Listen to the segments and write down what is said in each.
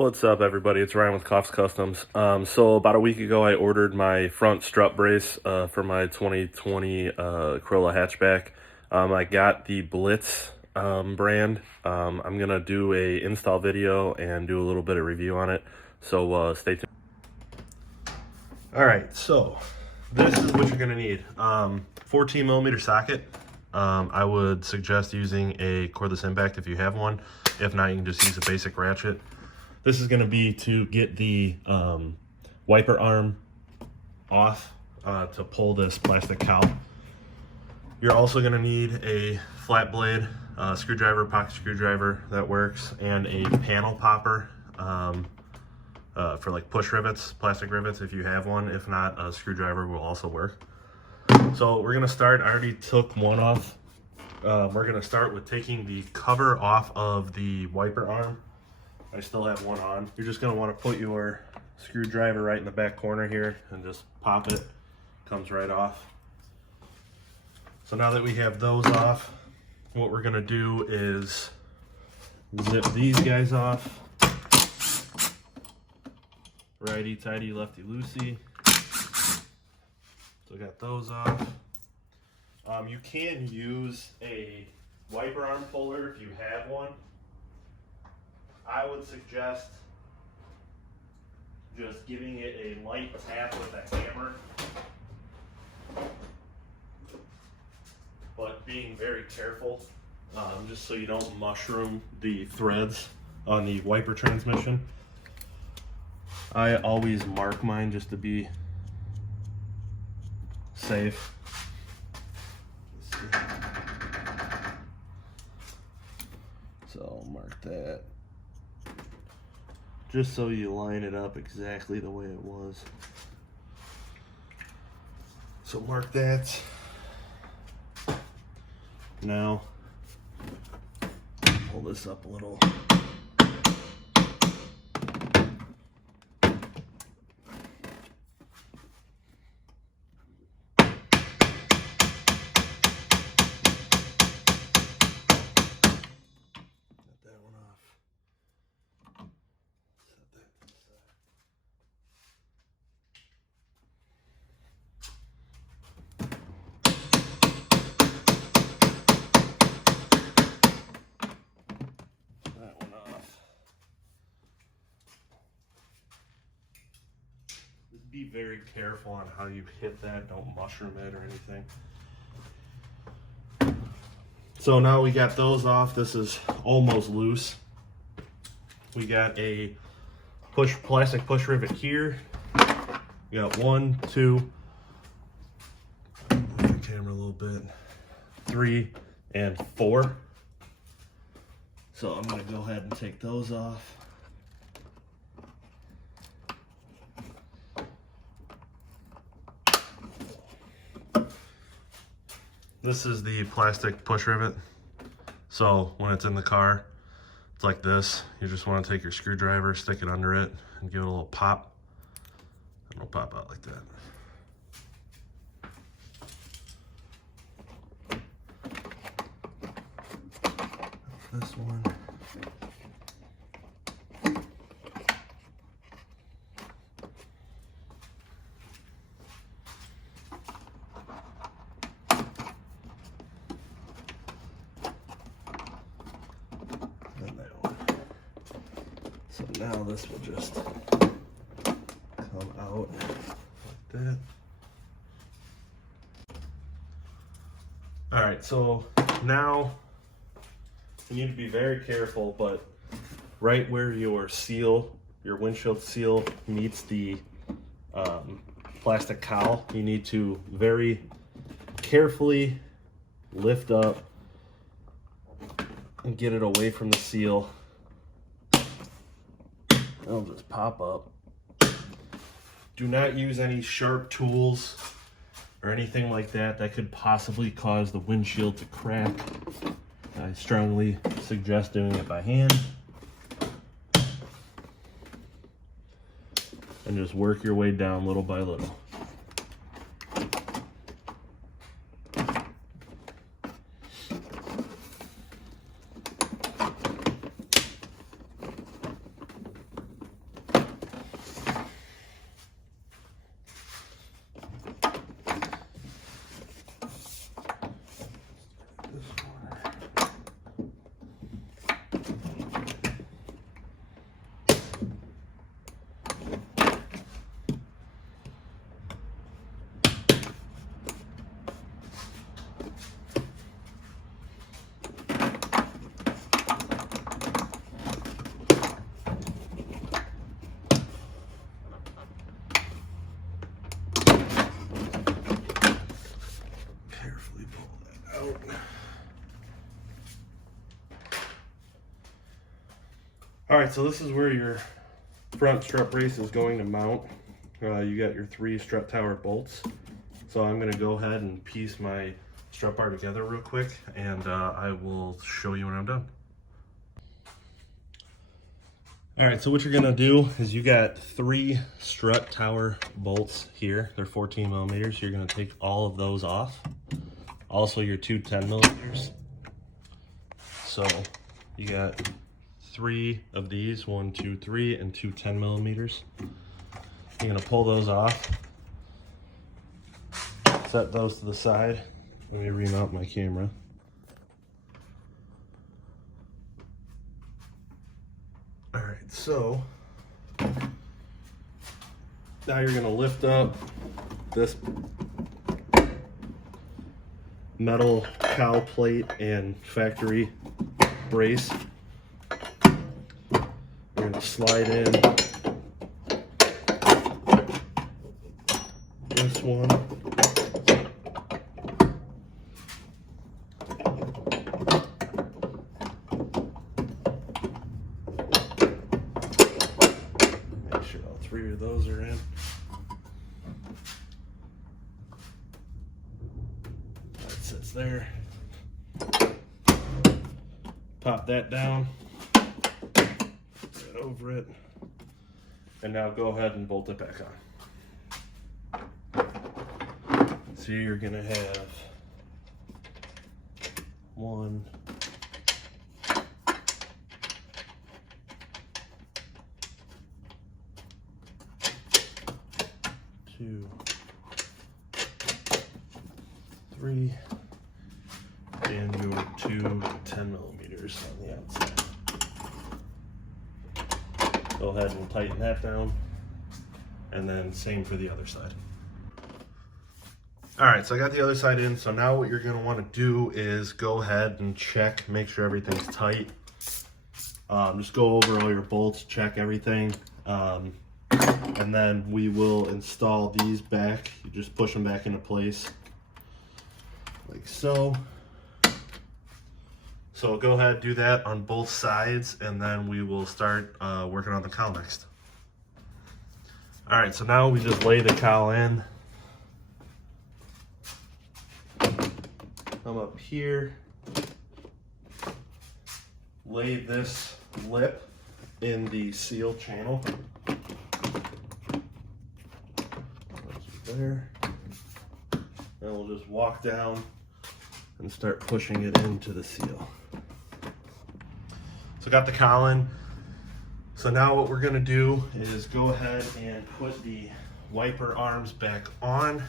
What's up, everybody? It's Ryan with Coffs Customs. So about a week ago, I ordered my front strut brace for my 2020 Corolla hatchback. I got the Blitz brand. I'm gonna do a install video and do a little bit of review on it. So stay tuned. All right, so this is what you're gonna need. 14 millimeter socket. I would suggest using a cordless impact if you have one. If not, you can just use a basic ratchet. This is going to be to get the wiper arm off to pull this plastic cowl. You're also going to need a flat blade screwdriver, pocket screwdriver that works, and a panel popper for like push rivets, plastic rivets if you have one. If not, a screwdriver will also work. So we're going to start. I already took one off. We're going to start with taking the cover off of the wiper arm. I still have one on. You're just going to want to put your screwdriver right in the back corner here and just pop it. Comes right off. So now that we have those off, what we're going to do is zip these guys off. Righty tighty, lefty loosey. So got those off. You can use a wiper arm puller if you have one. I would suggest just giving it a light tap with a hammer, but being very careful, just so you don't mushroom the threads on the wiper transmission. I always mark mine just to be safe. So I'll mark that. Just so you line it up exactly the way it was. So mark that. Now, pull this up a little. Be very careful on how you hit that. Don't mushroom it or anything. So now we got those off. This is almost loose. We got a plastic push rivet here. We got 1, 2, move the camera a little bit, 3 and 4. So I'm gonna go ahead and take those off. This is the plastic push rivet. So when it's in the car, it's like this. You just want to take your screwdriver, stick it under it, and give it a little pop. And it'll pop out like that. This one. So now this will just come out like that. All right, so now you need to be very careful, but right where your seal, your windshield seal meets the plastic cowl, you need to very carefully lift up and get it away from the seal. It'll just pop up. Do not use any sharp tools or anything like that that could possibly cause the windshield to crack. I strongly suggest doing it by hand. And just work your way down little by little. out. All right, so this is where your front strut brace is going to mount. You got your 3 strut tower bolts. So I'm gonna go ahead and piece my strut bar together real quick, and I will show you when I'm done. All right, so what you're gonna do is you got 3 strut tower bolts here. They're 14 millimeters. You're gonna take all of those off. Also your 2 10 millimeters. So you got 3 of these, 1, 2, 3, and 2 10 millimeters. You're gonna pull those off. Set those to the side. Let me remount my camera. All right, so now you're gonna lift up this metal cowl plate and factory brace. You're gonna slide in this one. Make sure all 3 of those are in. That sits there. Pop that down. Put it over it. And now go ahead and bolt it back on. So you're gonna have 1, 2, 3, and your 2 10 millimeters on the outside. Go ahead and tighten that down, and then same for the other side. All right, so I got the other side in, so now what you're gonna wanna do is go ahead and check, make sure everything's tight. Just go over all your bolts, check everything, and then we will install these back. You just push them back into place, like so. So go ahead, do that on both sides, and then we will start working on the cowl next. All right, so now we just lay the cowl in. Come up here, lay this lip in the seal channel. There. And we'll just walk down and start pushing it into the seal. So got the cowl in. So now what we're gonna do is go ahead and put the wiper arms back on.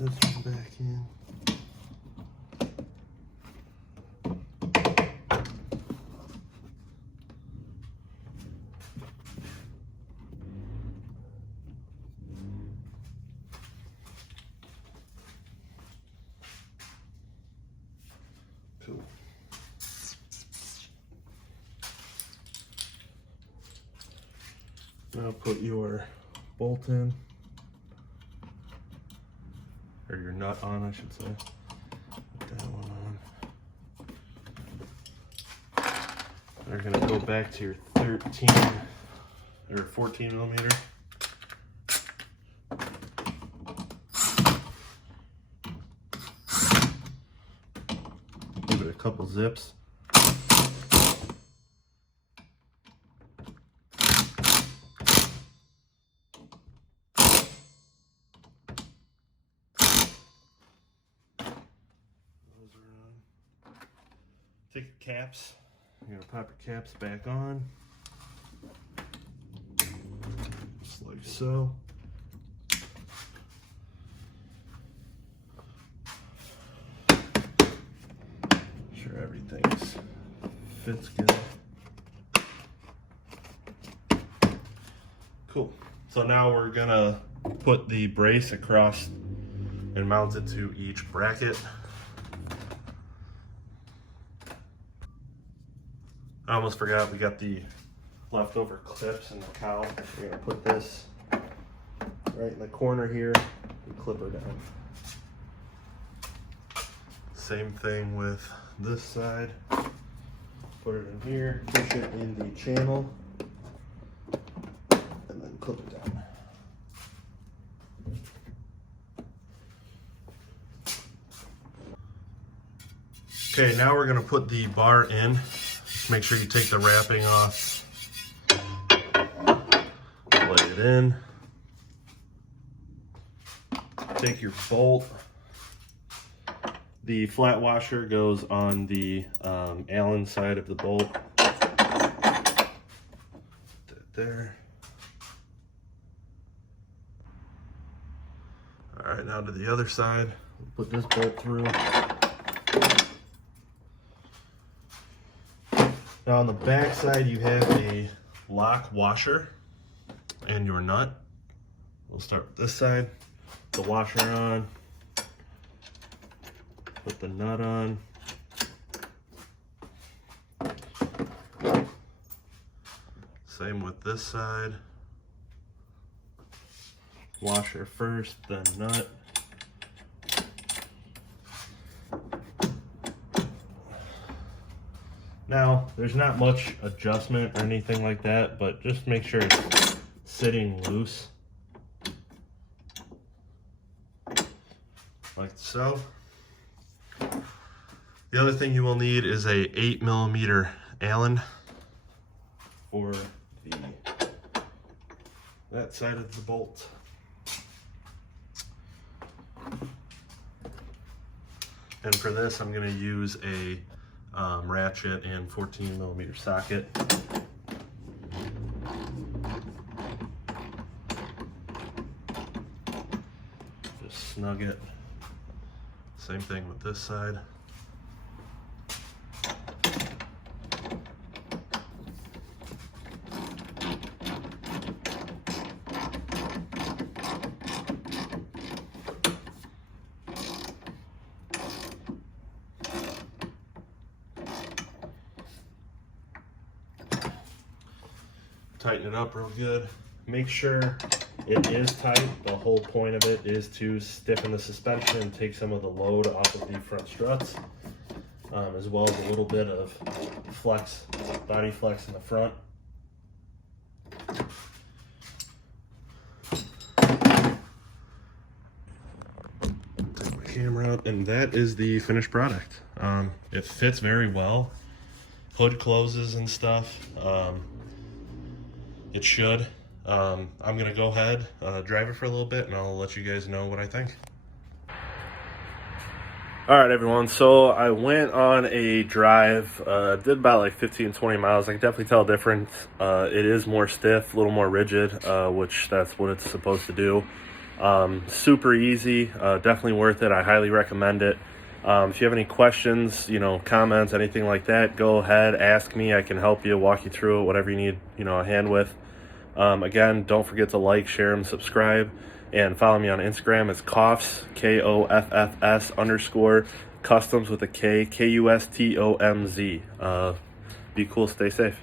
This one back in. Cool. Now put your bolt in. Or your nut on, I should say. Put that one on. We're gonna go back to your 13 or 14 millimeter. Give it a couple zips. Take your caps, you're gonna pop your caps back on, just like so. Sure everything's fits good. Cool. So now we're gonna put the brace across and mount it to each bracket. I almost forgot we got the leftover clips in the cowl. We're gonna put this right in the corner here and clip her down. Same thing with this side. Put it in here, push it in the channel, and then clip it down. Okay, now we're gonna put the bar in. Just make sure you take the wrapping off. Lay it in. Take your bolt. The flat washer goes on the Allen side of the bolt. Put that there. All right, now to the other side. Put this bolt through. Now on the back side, you have a lock washer and your nut. We'll start with this side. The washer on. Put the nut on. Same with this side. Washer first, then nut. Now, there's not much adjustment or anything like that, but just make sure it's sitting loose. Like so. The other thing you will need is a 8mm Allen for that side of the bolt. And for this, I'm going to use a ratchet and 14mm socket. Just snug it. Same thing with this side. Tighten it up real good. Make sure it is tight. The whole point of it is to stiffen the suspension and take some of the load off of the front struts, as well as a little bit of flex, body flex in the front. Take my camera out, and that is the finished product. It fits very well. Hood closes and stuff. It should. I'm gonna go ahead, drive it for a little bit, and I'll let you guys know what I think. All right, everyone. So I went on a drive, did about like 15-20 miles. I can definitely tell a difference. It is more stiff, a little more rigid, which that's what it's supposed to do. Super easy, definitely worth it. I highly recommend it. If you have any questions, comments, anything like that, go ahead, ask me. I can help you, walk you through it, whatever you need, a hand with. Again, don't forget to like, share, and subscribe, and follow me on Instagram. It's Koffs, KOFFS _ customs with a K, KUSTOMZ. Be cool, stay safe.